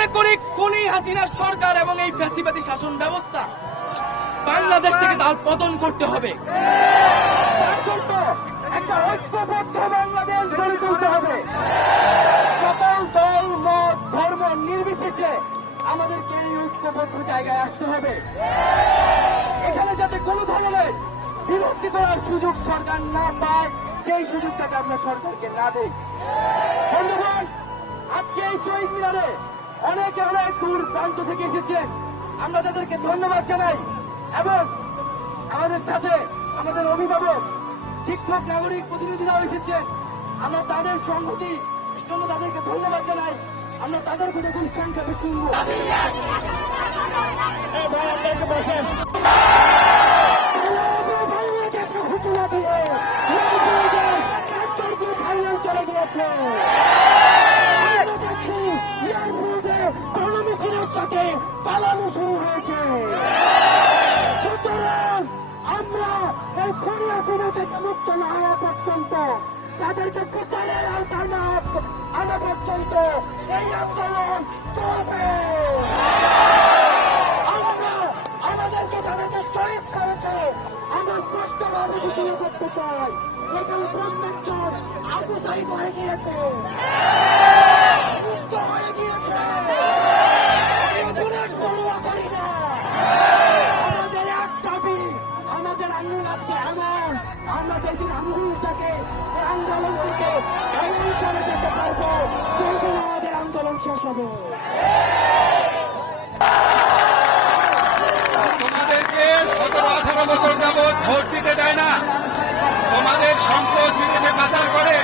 মনে করি খুনি হাসিনা সরকার এবং এই ফ্যাসিবাদী শাসন ব্যবস্থা বাংলাদেশ থেকে তার পতন করতে হবে। একটা ঐক্যবদ্ধ বাংলাদেশ গড়ে তুলতে হবে। সকল দল মত ধর্ম নির্বিশেষে আমাদেরকে এই ঐক্যবদ্ধ জায়গায় আসতে হবে। এখানে যাতে কোনো ধরনের বিরক্তি করার সুযোগ সরকার না পায়, সেই সুযোগটাকে আমরা সরকারকে না দেই। বন্ধুগণ, আজকে এই শহীদ মিনারে অনেকে অনেক দূর প্রান্ত থেকে এসেছেন, আমরা তাদেরকে ধন্যবাদ জানাই। এবং আমাদের সাথে আমাদের অভিভাবক, শিক্ষক, নাগরিক প্রতিনিধিরাও এসেছেন, আমরা তাদের সংহতির জন্য তাদেরকে ধন্যবাদ জানাই। আমরা তাদের গুণ সংক্ষেপে শুনবো। চলে গিয়েছে গণমিছিলের সাথে পালানো শুরু হয়েছে। সুতরাং আমরা এই খুনি হাসিনা থেকে মুক্ত না হওয়া পর্যন্ত, তাদেরকে বিচারের আওতায় না আনা পর্যন্ত এই আন্দোলন চলবে। আমরা আমাদেরকে তাদেরকে শহীদ করেছে, আমরা স্পষ্টভাবে ঘোষণা করতে চাই, এখানে প্রত্যেকজন আবু সাইদ হয়ে গিয়েছে, মুক্ত হয়ে গিয়েছে। আমাদের এক দাবি, আমাদের আন্দোলন আজকে এমন, আমরা যেদিন আন্দোলনটাকে এই আন্দোলন থেকে এমন করে যেতে পারবো, সেই দিন আমাদের আন্দোলন শেষ হবে। তোমাদেরকে 17-18 বছর যাবৎ ভোট দিতে দেয় না, তোমাদের সম্পদ বিদেশে পাচার করে